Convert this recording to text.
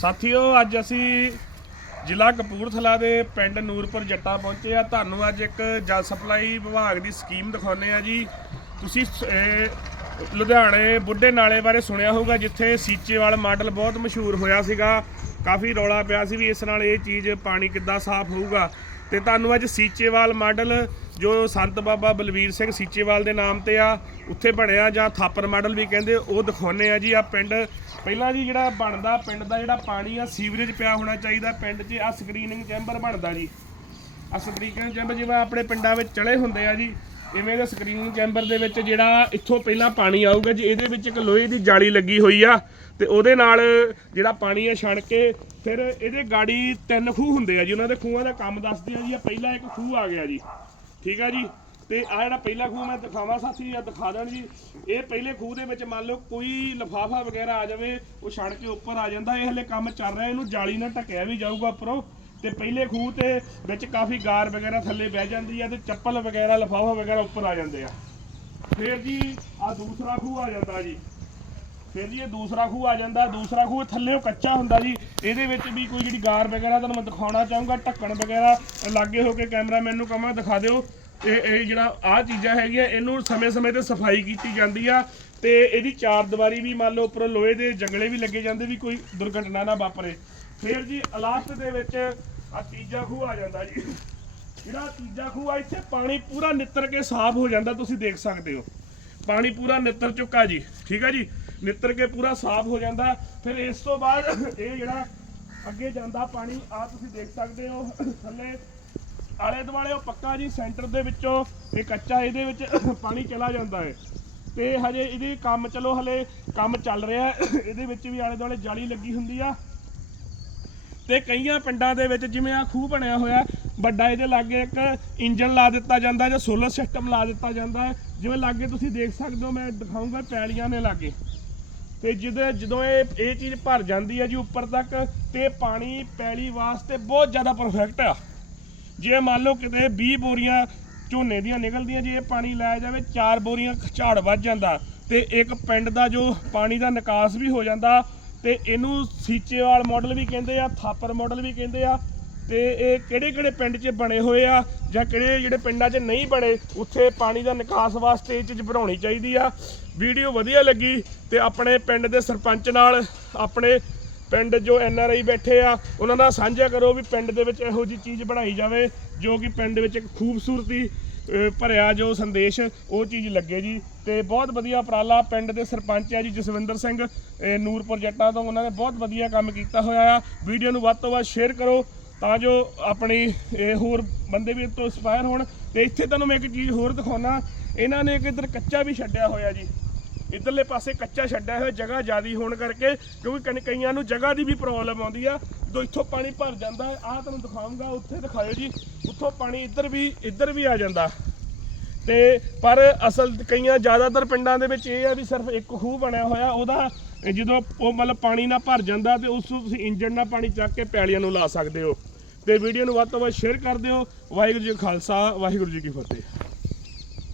ਸਾਥੀਓ, ਅੱਜ ਅਸੀਂ ਜ਼ਿਲ੍ਹਾ ਕਪੂਰਥਲਾ ਦੇ ਪਿੰਡ ਨੂਰਪੁਰ ਜੱਟਾ ਪਹੁੰਚੇ ਆ ਤੁਹਾਨੂੰ ਅੱਜ ਇੱਕ ਜਲ ਸਪਲਾਈ ਵਿਭਾਗ ਦੀ ਸਕੀਮ ਦਿਖਾਉਂਦੇ ਆ ਜੀ। ਤੁਸੀਂ ਸ- ਲੁਧਿਆਣੇ ਬੁੱਢੇ ਨਾਲੇ ਬਾਰੇ ਸੁਣਿਆ ਹੋਊਗਾ, ਜਿੱਥੇ ਸੀਚੇਵਾਲ ਮਾਡਲ ਬਹੁਤ ਮਸ਼ਹੂਰ ਹੋਇਆ ਸੀਗਾ। ਕਾਫੀ ਰੌਲਾ ਪਿਆ ਸੀ ਵੀ ਇਸ ਨਾਲ ਇਹ ਚੀਜ਼ ਪਾਣੀ ਕਿੱਦਾਂ ਸਾਫ਼ ਹੋਊਗਾ। ਤੇ ਤੁਹਾਨੂੰ ਅੱਜ ਸੀਚੇਵਾਲ ਮਾਡਲ, ਜੋ ਸੰਤ ਬਾਬਾ ਬਲਵੀਰ ਸਿੰਘ ਸੀਚੇਵਾਲ ਦੇ ਨਾਮ ਤੇ ਆ, ਉੱਥੇ ਬਣਿਆ ਜਾਂ ਥਾਪਰ ਮਾਡਲ ਵੀ ਕਹਿੰਦੇ, ਉਹ ਦਿਖਾਉਨੇ ਆ ਜੀ ਆ ਪਿੰਡ। ਪਹਿਲਾਂ ਜੀ ਜਿਹੜਾ ਬਣਦਾ, ਪਿੰਡ ਦਾ ਜਿਹੜਾ ਪਾਣੀ ਆ, ਸੀਵਰੇਜ ਪਿਆ ਹੋਣਾ ਚਾਹੀਦਾ ਪਿੰਡ 'ਚ, ਆ ਸਕਰੀਨਿੰਗ ਚੈਂਬਰ ਬਣਦਾ ਜੀ। ਆ ਸਕਰੀਨਿੰਗ ਚੈਂਬਰ ਜਿਵੇਂ ਆਪਣੇ ਪਿੰਡਾਂ ਵਿੱਚ ਚਲੇ ਹੁੰਦੇ ਆ ਜੀ ਇਵੇਂ ਦਾ ਸਕਰੀਨਿੰਗ ਚੈਂਬਰ ਦੇ ਵਿੱਚ ਜਿਹੜਾ ਇੱਥੋਂ ਪਹਿਲਾਂ ਪਾਣੀ ਆਊਗਾ ਜੀ, ਇਹਦੇ ਵਿੱਚ ਇੱਕ ਲੋਹੇ ਦੀ ਜਾਲੀ ਲੱਗੀ ਹੋਈ ਆ ਤੇ ਉਹਦੇ ਨਾਲ ਜਿਹੜਾ ਪਾਣੀ ਆ ਛਣ ਕੇ ਫਿਰ ਇਹਦੇ ਗਾੜੀ ਤਿੰਨ ਖੂਹ ਹੁੰਦੇ ਆ ਜੀ, ਉਹਨਾਂ ਦੇ ਖੂਹਾਂ ਦਾ ਕੰਮ ਦੱਸਦੇ ਆ ਜੀ ਆ ਪਹਿਲਾ ਇੱਕ ਖੂਹ ਆ ਗਿਆ ਜੀ। ਠੀਕ ਆ ਜੀ? ਤੇ ਆ ਜਿਹੜਾ ਪਹਿਲਾ ਖੂਹ ਮੈਂ ਦਿਖਾਵਾਂ ਸਾਥੀ ਆ ਦਿਖਾ ਦੇਣ ਜੀ। ਇਹ ਪਹਿਲੇ ਖੂਹ ਦੇ ਵਿੱਚ ਮੰਨ ਲਓ ਕੋਈ ਲਫਾਫਾ ਵਗੈਰਾ ਆ ਜਾਵੇ, ਉਹ ਛੜ ਕੇ ਉੱਪਰ ਆ ਜਾਂਦਾ, ਇਹ ਹਲੇ ਕੰਮ ਚੱਲ ਰਿਹਾ, ਇਹਨੂੰ ਜਾਲੀ ਨਾਲ ਢੱਕਿਆ ਵੀ ਜਾਊਗਾ ਉੱਪਰੋਂ। ਤੇ ਪਹਿਲੇ ਖੂਹ ਤੇ ਵਿੱਚ ਕਾਫੀ ਗਾਰ ਵਗੈਰਾ ਥੱਲੇ ਬਹਿ ਜਾਂਦੀ ਆ ਤੇ ਚੱਪਲ ਵਗੈਰਾ, ਲਫਾਫਾ ਵਗੈਰਾ ਉੱਪਰ ਆ ਜਾਂਦੇ ਆ। ਫਿਰ ਜੀ ਆ ਦੂਸਰਾ ਖੂਹ ਆ ਜਾਂਦਾ ਜੀ। ਫਿਰ ਜੀ ਇਹ ਦੂਸਰਾ ਖੂਹ ਆ ਜਾਂਦਾ, ਦੂਸਰਾ ਖੂਹ ਥੱਲੇ ਕੱਚਾ ਹੁੰਦਾ ਜੀ। ਇਹਦੇ ਵਿੱਚ ਵੀ ਕੋਈ ਜਿਹੜੀ ਗਾਰ ਵਗੈਰਾ ਤੁਹਾਨੂੰ ਮੈਂ ਦਿਖਾਉਣਾ ਚਾਹੂੰਗਾ, ਢੱਕਣ ਵਗੈਰਾ, ਲਾਗੇ ਹੋ ਕੇ ਕੈਮਰਾਮੈਨ ਨੂੰ ਕਹਾਂ ਦਿਖਾ ਦਿਓ। ਇਹ ਇਹ ਜਿਹੜਾ ਆ ਚੀਜ਼ਾਂ ਹੈਗੀਆਂ, ਇਹਨੂੰ ਸਮੇਂ-ਸਮੇਂ ਤੇ ਸਫ਼ਾਈ ਕੀਤੀ ਜਾਂਦੀ ਆ ਤੇ ਇਹਦੀ ਚਾਰ ਦੀਵਾਰੀ ਵੀ ਮੰਨ ਲਓ ਉੱਪਰੋਂ ਲੋਹੇ ਦੇ ਜੰਗਲੇ ਵੀ ਲੱਗੇ ਜਾਂਦੇ ਵੀ ਕੋਈ ਦੁਰਘਟਨਾ ਨਾ ਵਾਪਰੇ। ਫਿਰ ਜੀ ਲਾਸਟ ਦੇ ਵਿੱਚ ਆ ਤੀਜਾ ਖੂਹ ਆ ਜਾਂਦਾ ਜੀ। ਜਿਹੜਾ ਤੀਜਾ ਖੂਹ ਆ, ਇੱਥੇ ਪਾਣੀ ਪੂਰਾ ਨਿੱਤਰ ਕੇ ਸਾਫ਼ ਹੋ ਜਾਂਦਾ, ਤੁਸੀਂ ਦੇਖ ਸਕਦੇ ਹੋ। ਪਾਣੀ ਪੂਰਾ ਨਿੱਤਰ ਚੁੱਕਾ ਜੀ, ਠੀਕ ਹੈ ਜੀ? ਨਿੱਤਰ ਕੇ ਪੂਰਾ ਸਾਫ਼ ਹੋ ਜਾਂਦਾ। ਫਿਰ ਇਸ ਤੋਂ ਬਾਅਦ ਇਹ ਜਿਹੜਾ ਅੱਗੇ ਜਾਂਦਾ ਪਾਣੀ, ਆ ਤੁਸੀਂ ਦੇਖ ਸਕਦੇ ਹੋ, ਥੱਲੇ ਆਲੇ ਦੁਆਲੇ ਉਹ ਪੱਕਾ ਜੀ, ਸੈਂਟਰ ਦੇ ਵਿੱਚੋਂ ਇਹ ਕੱਚਾ ਇਹਦੇ ਵਿੱਚ ਪਾਣੀ ਚਲਾ ਜਾਂਦਾ ਹੈ। ਤੇ ਹਜੇ ਇਹਦੇ ਕੰਮ ਚਲੋ, ਹਲੇ ਕੰਮ ਚੱਲ ਰਿਹਾ ਇਹਦੇ ਵਿੱਚ ਵੀ ਆਲੇ ਦੁਆਲੇ ਜਾਲੀ ਲੱਗੀ ਹੁੰਦੀ ਆ। ਤੇ ਕਈਆਂ ਪਿੰਡਾਂ ਦੇ ਵਿੱਚ ਜਿਵੇਂ ਆ ਖੂਹ ਬਣਿਆ ਹੋਇਆ, ਵੱਡਾ ਇਹਦੇ ਲਾਗੇ ਇੱਕ ਇੰਜਨ ਲਾ ਦਿੱਤਾ ਜਾਂਦਾ ਜਾਂ ਸੋਲਰ ਸਿਸਟਮ ਲਾ ਦਿੱਤਾ ਜਾਂਦਾ। ਜਿਵੇਂ ਲਾਗੇ ਤੁਸੀਂ ਦੇਖ ਸਕਦੇ ਹੋ, ਮੈਂ ਦਿਖਾਉਂਗਾ ਪੈਲੀਆਂ ਨੇ ਲਾਗੇ। ਤੇ ਜਦੋਂ ਜਦੋਂ ਇਹ ਇਹ ਚੀਜ਼ ਭਰ ਜਾਂਦੀ ਹੈ ਜੀ ਉੱਪਰ ਤੱਕ, ਤੇ ਪਾਣੀ ਪੈਲੀ ਵਾਸਤੇ ਬਹੁਤ ਜ਼ਿਆਦਾ ਪਰਫੈਕਟ ਆ। ਜੇ ਮੰਨ ਲਓ ਕਿਤੇ 20 ਬੋਰੀਆਂ ਝੋਨੇ ਦੀਆਂ ਨਿਕਲਦੀਆਂ, ਜੇ ਇਹ ਪਾਣੀ ਲਾਇਆ ਜਾਵੇ 4 ਬੋਰੀਆਂ ਝਾੜ ਵੱਧ ਜਾਂਦਾ। ਤੇ ਇੱਕ ਪਿੰਡ ਦਾ ਜੋ ਪਾਣੀ ਦਾ ਨਿਕਾਸ ਵੀ ਹੋ ਜਾਂਦਾ ਤੇ ਇਹਨੂੰ ਸੀਚੇਵਾਲ ਮਾਡਲ ਵੀ ਕਹਿੰਦੇ ਆ, ਥਾਪਰ ਮਾਡਲ ਵੀ ਕਹਿੰਦੇ ਆ, ਤੇ ਇਹ ਕਿਹੜੇ ਕਿਹੜੇ ਪਿੰਡ 'ਚ ਬਣੇ ਹੋਏ ਆ ਜਾਂ ਕਿਹੜੇ ਜਿਹੜੇ ਪਿੰਡਾਂ 'ਚ ਨਹੀਂ ਬਣੇ, ਉੱਥੇ ਪਾਣੀ ਦਾ ਨਿਕਾਸ ਵਾਸਤੇ ਇਹ ਚੀਜ਼ ਬਣਾਉਣੀ ਚਾਹੀਦੀ ਆ। ਵੀਡੀਓ ਵਧੀਆ ਲੱਗੀ ਤੇ ਆਪਣੇ ਪਿੰਡ ਦੇ ਸਰਪੰਚ ਨਾਲ, ਆਪਣੇ ਪਿੰਡ ਜੋ ਐਨ ਆਰ ਆਈ ਬੈਠੇ ਆ, ਉਹਨਾਂ ਨਾਲ ਸਾਂਝਾ ਕਰੋ ਵੀ ਪਿੰਡ ਦੇ ਵਿੱਚ ਇਹੋ ਜੀ ਚੀਜ਼ ਬਣਾਈ ਜਾਵੇ, ਜੋ ਕਿ ਪਿੰਡ ਵਿੱਚ ਇੱਕ ਖੂਬਸੂਰਤੀ ਭਰਿਆ ਜੋ ਸੰਦੇਸ਼, ਉਹ ਚੀਜ਼ ਲੱਗੇ ਜੀ। ਤੇ ਬਹੁਤ ਵਧੀਆ ਉਪਰਾਲਾ ਪਿੰਡ ਦੇ ਸਰਪੰਚ ਹੈ ਜੀ, ਜਸਵਿੰਦਰ ਸਿੰਘ। ਇਹ ਨੂਰਪੁਰ ਜੱਟਾਂ ਤੋਂ ਉਹਨਾਂ ਨੇ ਬਹੁਤ ਵਧੀਆ ਕੰਮ ਕੀਤਾ ਹੋਇਆ ਆ। ਵੀਡੀਓ ਨੂੰ ਵੱਧ ਤੋਂ ਵੱਧ ਸ਼ੇਅਰ ਕਰੋ, ਤਾਂ ਜੋ ਆਪਣੀ ਇਹ ਹੋਰ ਬੰਦੇ ਵੀ ਤੋਂ ਇੰਸਪਾਇਰ ਹੋਣ। ਤੇ ਇੱਥੇ ਤੁਹਾਨੂੰ ਮੈਂ ਇੱਕ ਚੀਜ਼ ਹੋਰ ਦਿਖਾਉਣਾ। ਇਹਨਾਂ ਨੇ ਇੱਕ ਇੱਧਰ ਕੱਚਾ ਵੀ ਛੱਡਿਆ ਹੋਇਆ ਜੀ। ਇਧਰਲੇ ਪਾਸੇ ਕੱਚਾ ਛੱਡਿਆ ਹੋਇਆ ਜਗ੍ਹਾ ਜ਼ਿਆਦੀ ਹੋਣ ਕਰਕੇ, ਕਿਉਂਕਿ ਕਈਆਂ ਨੂੰ ਜਗ੍ਹਾ ਦੀ ਵੀ ਪ੍ਰੋਬਲਮ ਆਉਂਦੀ ਆ। ਜਦੋਂ ਇੱਥੋਂ ਪਾਣੀ ਭਰ ਜਾਂਦਾ, ਆਹ ਤੁਹਾਨੂੰ ਦਿਖਾਉਂਗਾ ਉੱਥੇ ਦਿਖਾਇਓ ਜੀ। ਉੱਥੋਂ ਪਾਣੀ ਇੱਧਰ ਵੀ ਇੱਧਰ ਵੀ ਆ ਜਾਂਦਾ। ਤੇ ਪਰ ਅਸਲ ਕਈਆਂ ਜ਼ਿਆਦਾਤਰ ਪਿੰਡਾਂ ਦੇ ਵਿੱਚ ਇਹ ਆ ਵੀ ਸਿਰਫ ਇੱਕ ਖੂਹ ਬਣਿਆ ਹੋਇਆ, ਉਹਦਾ ਜਦੋਂ ਉਹ ਮਤਲਬ ਪਾਣੀ ਨਾਲ ਭਰ ਜਾਂਦਾ ਤੇ ਉਸ ਨੂੰ ਤੁਸੀਂ ਇੰਜਣ ਨਾਲ ਪਾਣੀ ਚੱਕ ਕੇ ਪੈਲੀਆਂ ਨੂੰ ਲਾ ਸਕਦੇ ਹੋ। ਤੇ ਵੀਡੀਓ ਨੂੰ ਵੱਧ ਤੋਂ ਵੱਧ ਸ਼ੇਅਰ ਕਰ ਦਿਓ। ਵਾਹਿਗੁਰੂ ਜੀ ਖਾਲਸਾ, ਵਾਹਿਗੁਰੂ ਜੀ ਕੀ ਫਤਿਹ।